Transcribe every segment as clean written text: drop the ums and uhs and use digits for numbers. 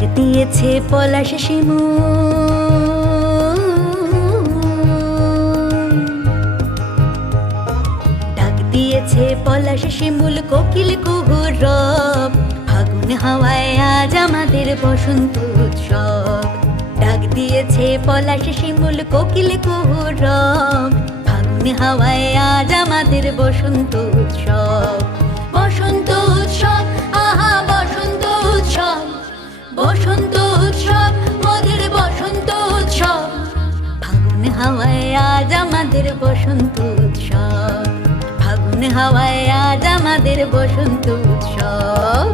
ডাক দিয়েছে পলাশ শিমুল, ডাক দিয়েছে পলাশ শিমুল, কোকিল কুহুর রব। ফাগুন হাওয়ায় আজ আমাদের বসন্ত উৎসব। ডাক দিয়েছে পলাশ শিমুল, কোকিল কুহুর রব। ফাগুন হাওয়ায় আজ আমাদের বসন্ত উৎসব। বসন্ত উৎসব, আহা বসন্ত উৎসব, বসন্ত উৎসব, মোদের বসন্ত উৎসব। ফাগুন হাওয়ায় আজ আমাদের বসন্ত উৎসব। ফাগুন হাওয়ায় আজ আমাদের বসন্ত উৎসব।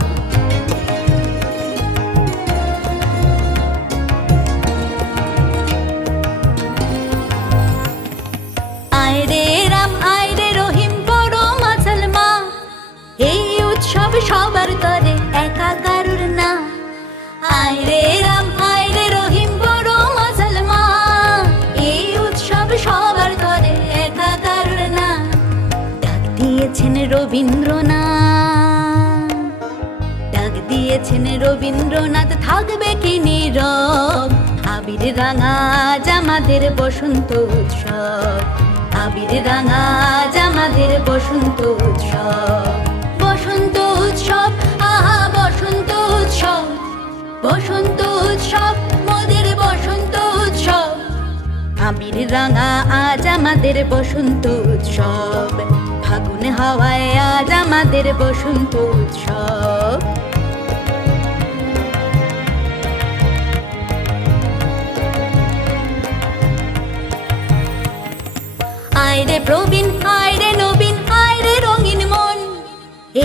আয় রে রাম আয় রে রহিম বড় মাছাল মা, এই উৎসব সবার করে একা কারুর না। আয় রে রাম আয় রে রহিম বড় মাছাল মা, এই উৎসব সবার করে একা কারুর না। ডাক দিয়েছেন রবীন্দ্রনাথ, ডাক দিয়েছেন রবীন্দ্রনাথ, থাকবে কি নীরব। আবির রাঙা আজ আমাদের বসন্ত উৎসব। আবির রাঙা আজ আমাদের বসন্ত উৎসব। বসন্ত উৎসব, আহা বসন্ত উৎসব, বসন্ত উৎসব, মোদের বসন্ত উৎসব। আবির রাঙা আজ আমাদের বসন্ত উৎসব। ফাগুন হাওয়ায় আজ আমাদের বসন্ত উৎসব। আয় রে প্রবীণ আয় রে নবীন আয় রে রঙিন মন,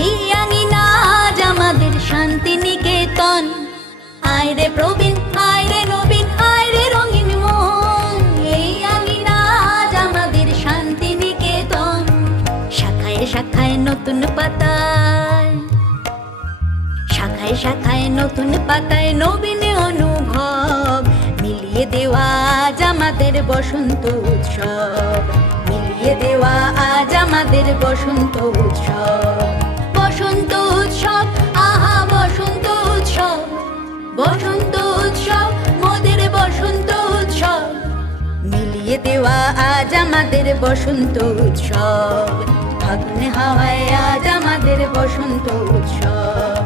এই আঙিনা আজ আমাদের শান্তি নিকেতন। আয় রে প্রবীণ আয় রে নবীন আয় রে রঙিন মন, এই আঙিনা আজ আমাদের শান্তি নিকেতন। শাখায় শাখায় নতুন পাতায়, শাখায় শাখায় নতুন পাতায় নবীন অনুভব। মিলিয়ে দেওয়া আজ আমাদের বসন্ত উৎসব। মিলিয়ে দেওয়া আজ আমাদের বসন্ত উৎসব। বসন্ত উৎসব, আহা বসন্ত উৎসব, বসন্ত উৎসব, মোদের বসন্ত উৎসব। মিলিয়ে দেওয়া আজ আমাদের বসন্ত উৎসব। ফাগুন হাওয়ায় আজ আমাদের বসন্ত উৎসব।